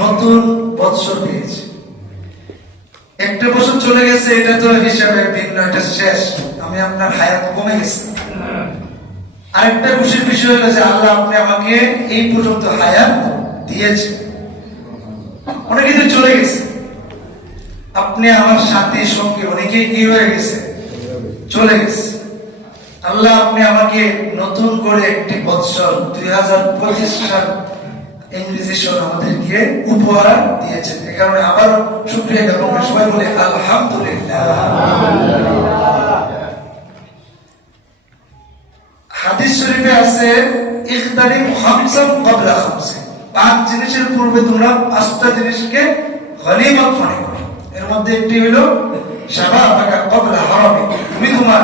নতুন বৎসর পেয়েছি। একটা বছর চলে গেছে, এটা তো হিসাবে ভিন্ন এটা শেষ। আমি আপনার হায়াত কমে গেছে। আরেকটা খুশির বিষয় হলো যে আল্লাহ আপনি আমাকে এই পর্যন্ত হায়াত দিয়েছে অনেকে তো চলে গেছে। আপনি আমার সাথী সঙ্গে অনেকেই কি হয়ে গেছে? চলে গেছে। আল্লাহ আপনি আমাকে নতুন করে একটি বৎসর, দুই হাজার পঁচিশ সাল আমাদেরকে উপহার দিয়েছেন। এ কারণে আবার শুক্রিয়া সবাই বলে, আলহামদুলিল্লাহ। হাদিস শরীফে আছে ইখতারিম পাঁচ জিনিসের পূর্বে তোমরা পাঁচটা জিনিসকে গনিমত মনে করো। এর মধ্যে একটি হলো শাবাবাকা তুমি তোমার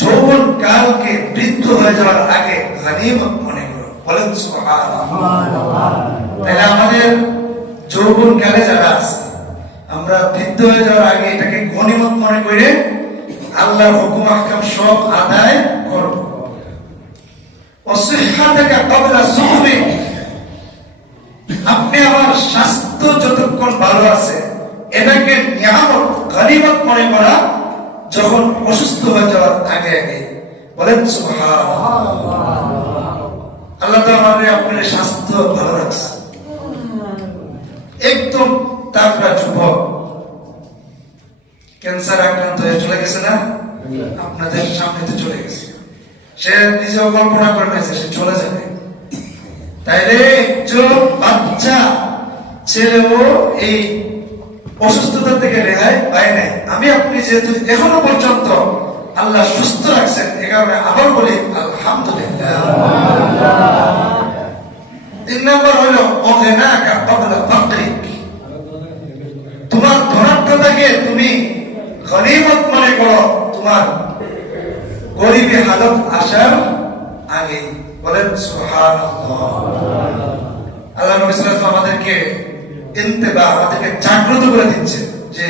যৌবন কালকে বৃদ্ধ হয়ে যাওয়ার আগে গনিমত বলেন তাহলে আমাদের যৌবন কালে যারা আছে, আমরা বৃদ্ধ হয়ে যাওয়ার আগে এটাকে গনিমত মনে করে আল্লাহর হুকুম, আহকাম সব আদায় করব। অসিহাতাকা ক্বাবলা সুহরি আপনি আমার স্বাস্থ্য যতক্ষণ ভালো আছে, এটাকে নিয়ামত গনিমত মনে করা যখন অসুস্থ হয়ে যাওয়ার আগে আগে। বলেন সুবহানাল্লাহ। আল্লাহ তো আপনার স্বাস্থ্য ভালো রাখছে। একদম তাকড়া যুবক। ক্যান্সার আক্রান্ত হয়ে চলে গেছে না? আপনাদের সামনে তো চলে গেছে। সে নিজেও কল্পনা করে নিয়েছে সে চলে যাবে। তাইলে একজন বাচ্চা ছেলেও এই অসুস্থতা থেকে রেহাই পায় নাই। আমি আপনি যেহেতু এখনও পর্যন্ত আল্লাহ সুস্থ রাখছেন এ কারণে আবার বলি আলহামদুলিল্লাহ। তোমার ধনাত্মতাকে তুমি গনিমত মনে করো, তোমার গরিবী হালত আসার আগে বলেন আল্লাহ নবী সাল্লাল্লাহু আমাদেরকে ইন্তেবা, আমাদেরকে জাগ্রত করে দিচ্ছে যে,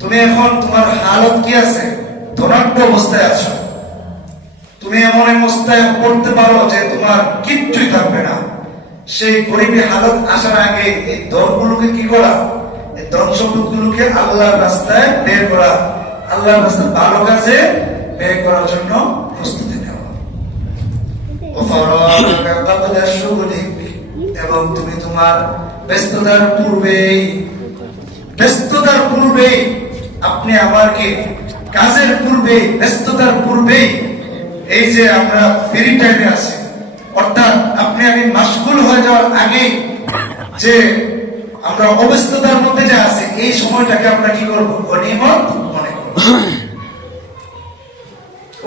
তুমি এখন তোমার হালত কি আছে? ধনাঢ্য অবস্থায় আছো। তুমি এমন অবস্থায় পড়তে পারো যে তোমার কিচ্ছুই থাকবে না। সেই গরিবী হালত আসার আগে এই দলগুলোকে কি করা? এই দল সম্পদগুলোকে আল্লাহর রাস্তায় বের করা, আল্লাহর ভালো করার জন্য প্রস্তুতি নেওয়া। এবং তুমি তোমার ব্যস্ততার পূর্বেই ব্যস্ততার পূর্বেই, আপনি আমাকে কাজের পূর্বে ব্যস্ততার পূর্বেই এই যে আমরা ফ্রি টাইমে আছি, অর্থাৎ আপনি আমি মাসগুল হয়ে যাওয়ার আগে যে আমরা অব্যস্ততার মধ্যে যে আছি, এই সময়টাকে আমরা কি করব? গনিমত মনে করব।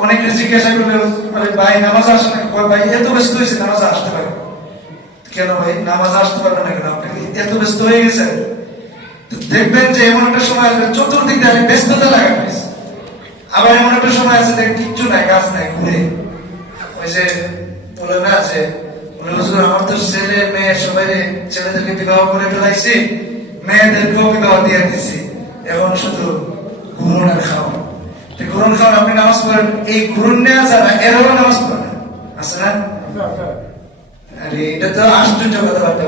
অনেকে জিজ্ঞাসা করলে, আরে ভাই, নামাজ আসে না? ভাই, এত ব্যস্ত হয়েছে, নামাজ আসতে পারে কেন ভাই, নামাজ আসতে পারবে না কেন? আপনি এত ব্যস্ত হয়ে গেছেন। দেখবেন যে এমন একটা সময় আসবে, চতুর্দিক দিয়ে ব্যস্ততা লাগা হয়েছে। আবার এমন একটা সময় আছে যে কিচ্ছু নাই, কাজ নাই, ঘুরে। ওই যে বলে বলে আমার তো ছেলে, মেয়ে, সবাই ছেলেদেরকে বিবাহ করে ফেলাইছি মেয়েদেরকেও বিবাহ দিয়ে দিছি। এখন শুধু আর খাওয়ান আপনি নামাজ পড়েন, এই নেওয়া নামাজ আছে না? আরে, এটা তো আশ্চর্য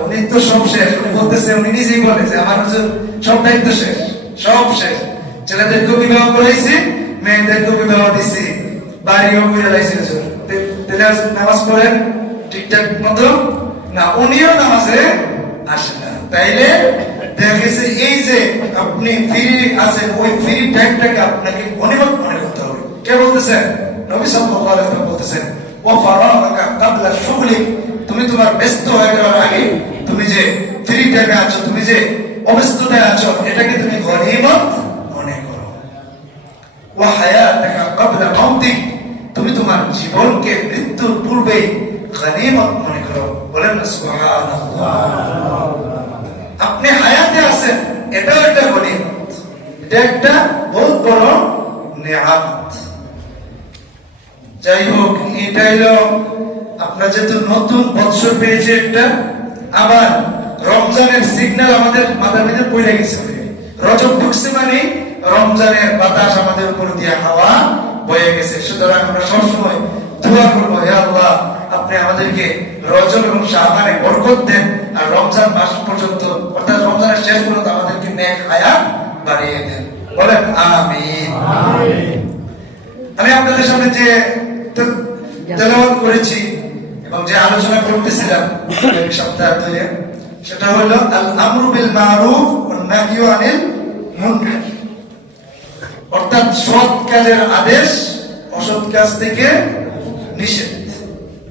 উনি তো সব শেষ, উনি বলতেছে, উনি নিজেই বলে যে, আমার সব দায়িত্ব শেষ, সব শেষ। ছেলেদেরকেও বিবাহ করাইছি মেয়েদেরকেও বিবাহ দিছি বাড়িও করে লাইছি তাহলে নামাজ পড়েন ঠিকঠাক মতো না উনিও নামাজে আসে না তাইলে দেখা গেছে এই যে আপনি ফ্রি আছেন ওই ফ্রি টাইমটাকে আপনাকে গনিমত মনে করতে হবে কে বলতেছেন নবী সাল্লাল্লাহু বলতেছেন ও ফারাগাকা কাবলা শুগলিক তুমি তোমার ব্যস্ত হয়ে যাওয়ার আগে তুমি যে ফ্রি টাইমে আছো তুমি যে অব্যস্ততায় আছো এটাকে তুমি গনিমত ও হায়াতাকা মাউতিক তুমি তোমার জীবনকে মৃত্যুর পূর্বে গনিমত মনে করো। বলেন না, সুবহানাল্লাহ। আপনি হায়াতে আছেন, এটাও একটা গনিমত। এটা একটা বহুত বড় নেয়ামত। যাই হোক, এটা হলো আপনার যেহেতু নতুন বৎসর পেয়েছে একটা, আবার রমজানের সিগন্যাল আমাদের মাথার মধ্যে পড়ে গেছে। রজব ঢুকছে মানে রমজানের বাতাস আমাদের উপর দিয়ে হাওয়া বয়ে গেছে। সুতরাং আমরা সবসময় দোয়া করব হে আল্লাহ আপনি আমাদেরকে রজব এবং শাহবানে বরকত দেন আর রমজান মাস পর্যন্ত অর্থাৎ রমজানের শেষ পর্যন্ত আমাদেরকে নেক হায়াত বাড়িয়ে দেন। বলেন আমিন। আমি আপনাদের সামনে যে তেলাওয়াত করেছি এবং যে আলোচনা করতেছিলাম এক সপ্তাহ ধরে সেটা হলো আল আমরু বিল মারুফ ওয়ান নাহয়ু আনিল মুনকার। অর্থাৎ সৎ কাজের আদেশ অসৎ কাজ থেকে নিষেধ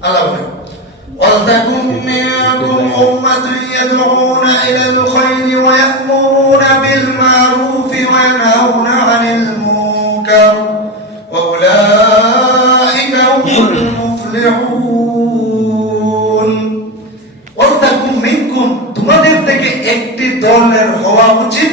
আল্লাহ বলেন ولتكن منكم أمة يدعون إلى الخير ويأمرون بالمعروف وينهون عن المنكر وأولئك هم المفلحون ولتكن منكم তোমাদের থেকে একটি দলের হওয়া উচিত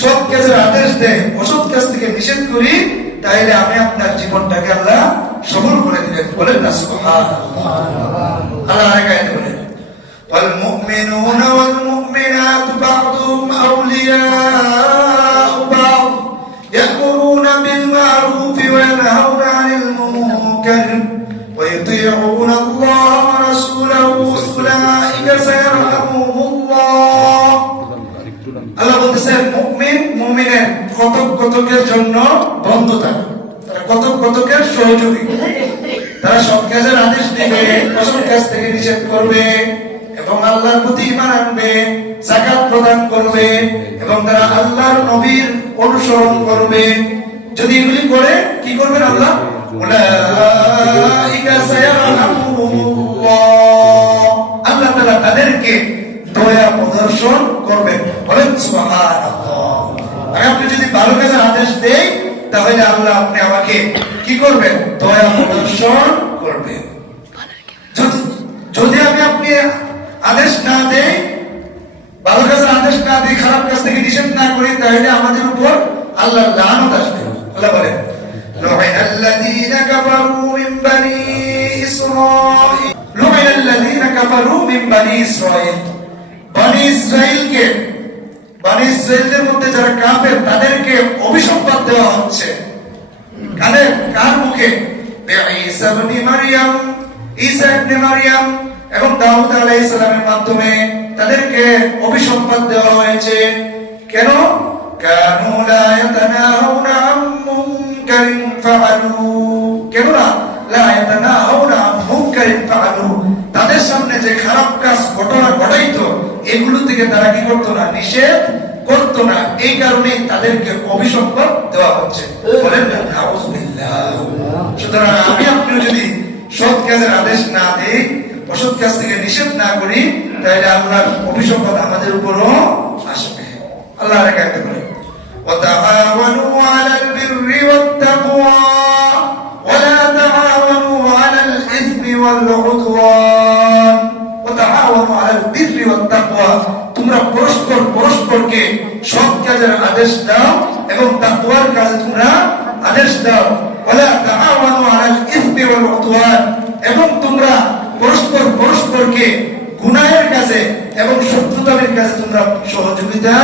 সৎ কাজের আদেশ দেয় অসৎ কাজ থেকে নিষেধ করি তাহলে আমি আপনার জীবনটাকে আল্লাহ সফল করে দিবেন বলেন না সুবহানাল্লাহ আল্লাহ আরেক আয়াতে বলেন والمؤمنون والمؤمنات بعضهم أولياء بعض يأمرون بالمعروف وينهون عن المنكر ويطيعون الله মুমিনের কতক কতকের জন্য বন্ধুতা তারা কতক কতকের সহযোগী? তারা সৎ কাজের আদেশ দিবে কাজ থেকে নিষেধ করবে, এবং আল্লাহর প্রতি ইমান আনবে জাকাত প্রদান করবে, এবং তারা আল্লাহর নবীর অনুসরণ করবে। যদি এগুলি করে, কি করবেন আল্লাহ? আল্লাহ তাআলা তাদেরকে দয়া প্রদর্শন করবেন। বলেন সুবহানাল্লাহ। আর আপনি যদি ভালো কাজের আদেশ দেই তাহলে আল্লাহ আপনি আমাকে কি করবেন দয়া প্রদর্শন করবেন যদি যদি আমি আপনি আদেশ না দেই ভালো কাজের আদেশ না দিই খারাপ কাজ থেকে নিষেধ না করি তাহলে আমাদের উপর আল্লাহ লানত আসবে আল্লাহ বলেন لعن الذين كفروا من بني إسرائيل لعن الذين كفروا من بني إسرائيل বনি ইসরায়েলকে ইসরায়েলদের মধ্যে যারা তাদেরকে অভিসম্পাদ দেওয়া হচ্ছে। কাদের? কার মুখে? মারইয়াম ঈসা ইবনে মারইয়াম এবং দাউদ আলাইহিস সালামের মাধ্যমে তাদেরকে অভিসম্পাদ দেওয়া হয়েছে। কেন? কানু লা মুনকারিন ফাআলু। কেন না লা ইয়াতানাহাউনা আন মুনকারিন ফাআলু তাদের সামনে যে খারাপ কাজ ঘটনা ঘটাইতো এগুলো থেকে তারা কি করতো না নিষেধ করতো না এই কারণে তাদেরকে অভিসম্পদ দেওয়া হচ্ছে বলেন না নাউজুবিল্লাহ সুতরাং আমি আপনি যদি সৎ কাজের আদেশ না দেই অসৎ কাজ থেকে নিষেধ না করি তাহলে আল্লাহর অভিসম্পদ আমাদের উপরও আসবে আল্লাহ রেখা একটা করে وتعاونوا على البر والتقوى ولا تعاونوا على الإثم والعدوان তোমরা পরস্পর পরস্পরকে সৎ কাজের আদেশ দাও এবং তাকওয়ার কাজে তোমরা আদেশ দাও। এবং তোমরা পরস্পর পরস্পরকে গুনাহের কাজে এবং শত্রুতার কাজে তোমরা সহযোগিতা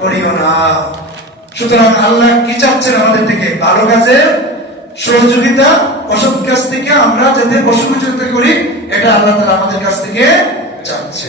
করিও না। সুতরাং আল্লাহ কি চাচ্ছেন আমাদের থেকে? ভালো কাজে সহযোগিতা, অসৎ কাজ থেকে আমরা যাতে অসহযোগিতা করি এটা আল্লাহ তাআলা আমাদের কাছ থেকে চাচ্ছে